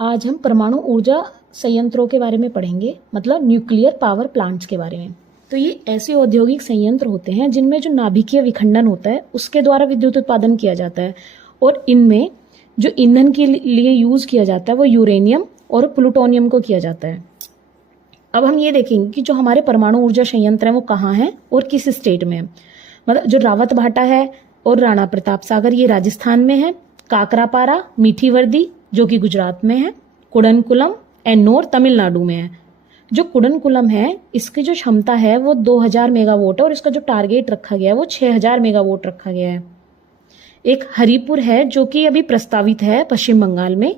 आज हम परमाणु ऊर्जा संयंत्रों के बारे में पढ़ेंगे, मतलब न्यूक्लियर पावर प्लांट्स के बारे में। तो ये ऐसे औद्योगिक संयंत्र होते हैं जिनमें जो नाभिकीय विखंडन होता है उसके द्वारा विद्युत उत्पादन किया जाता है, और इनमें जो ईंधन के लिए यूज किया जाता है वो यूरेनियम और प्लूटोनियम को किया जाता है। अब हम ये देखेंगे कि जो हमारे परमाणु ऊर्जा संयंत्र हैं वो कहाँ हैं और किस स्टेट में है। मतलब जो रावत भाटा है और राणा प्रताप सागर ये राजस्थान में है, काकरापारा, मीठी वर्दी जो कि गुजरात में है, कुडनकुलम, एन्नोर तमिलनाडु में है। जो कुडनकुलम है इसकी जो क्षमता है वो 2000 मेगावाट है और इसका जो टारगेट रखा गया है वो 6000 मेगावाट रखा गया है। एक हरिपुर है जो कि अभी प्रस्तावित है पश्चिम बंगाल में,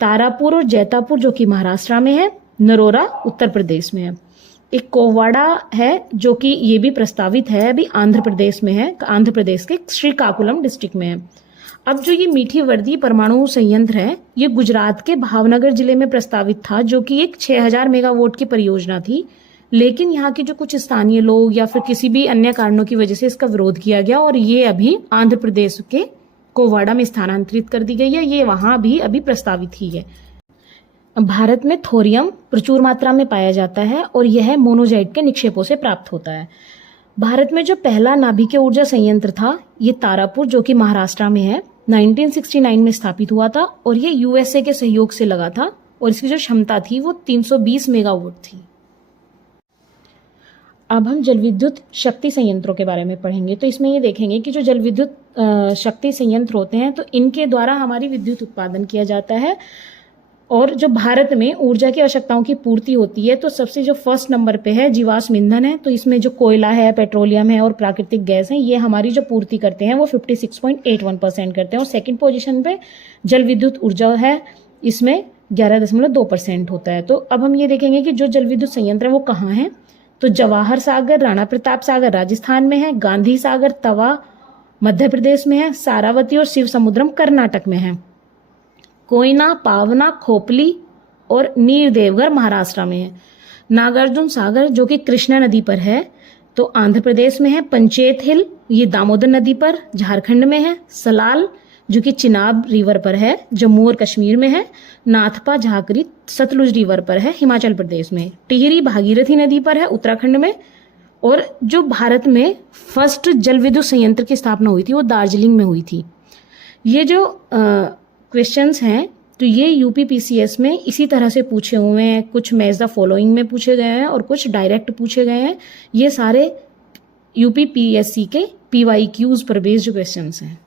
तारापुर और जैतापुर जो कि महाराष्ट्र में है, नरोरा उत्तर प्रदेश में है। एक कोवाड़ा है जो कि ये भी प्रस्तावित है, अभी आंध्र प्रदेश में है, आंध्र प्रदेश के श्रीकाकुलम डिस्ट्रिक्ट में है। अब जो ये मीठी वर्दी परमाणु संयंत्र है ये गुजरात के भावनगर जिले में प्रस्तावित था, जो कि एक 6000 मेगावाट की परियोजना थी, लेकिन यहाँ के जो कुछ स्थानीय लोग या फिर किसी भी अन्य कारणों की वजह से इसका विरोध किया गया और ये अभी आंध्र प्रदेश के कोवाड़ा में स्थानांतरित कर दी गई है। ये वहां भी अभी प्रस्तावित ही है। भारत में थोरियम प्रचुर मात्रा में पाया जाता है और यह मोनोजाइट के निक्षेपों से प्राप्त होता है। भारत में जो पहला नाभिकीय ऊर्जा संयंत्र था ये तारापुर जो कि महाराष्ट्र में है, 1969 में स्थापित हुआ था और ये यूएसए के सहयोग से लगा था और इसकी जो क्षमता थी वो 320 मेगावाट थी। अब हम जलविद्युत शक्ति संयंत्रों के बारे में पढ़ेंगे। तो इसमें ये देखेंगे कि जो जलविद्युत शक्ति संयंत्र होते हैं तो इनके द्वारा हमारी विद्युत उत्पादन किया जाता है, और जो भारत में ऊर्जा की आवश्यकताओं की पूर्ति होती है तो सबसे जो फर्स्ट नंबर पे है जीवाश्म ईंधन है। तो इसमें जो कोयला है, पेट्रोलियम है और प्राकृतिक गैस है ये हमारी जो पूर्ति करते हैं वो 56.81% करते हैं, और सेकंड पोजीशन पे जल विद्युत ऊर्जा है, इसमें 11.2% होता है। तो अब हम ये देखेंगे कि जो जल विद्युत संयंत्र है वो कहाँ है। तो जवाहर सागर राणा प्रताप सागर राजस्थान में है, गांधी सागर तवा मध्य प्रदेश में है, सारावती और शिव समुद्रम कर्नाटक में है, कोयना, पावना, खोपली और नीर देवघर महाराष्ट्र में है, नागार्जुन सागर जो कि कृष्णा नदी पर है तो आंध्र प्रदेश में है, पंचेत हिल ये दामोदर नदी पर झारखंड में है, सलाल जो कि चिनाब रिवर पर है जम्मू और कश्मीर में है, नाथपा झाकरी सतलुज रिवर पर है हिमाचल प्रदेश में, टिहरी भागीरथी नदी पर है उत्तराखंड में, और जो भारत में फर्स्ट जल विद्युत संयंत्र की स्थापना हुई थी वो दार्जिलिंग में हुई थी। ये जो क्वेश्चंस हैं तो ये यूपीपीसीएस में इसी तरह से पूछे हुए हैं, कुछ मैच द फॉलोइंग में पूछे गए हैं और कुछ डायरेक्ट पूछे गए हैं। ये सारे यूपीपीएससी के पीवाईक्यूज पर बेस्ड क्वेश्चंस हैं।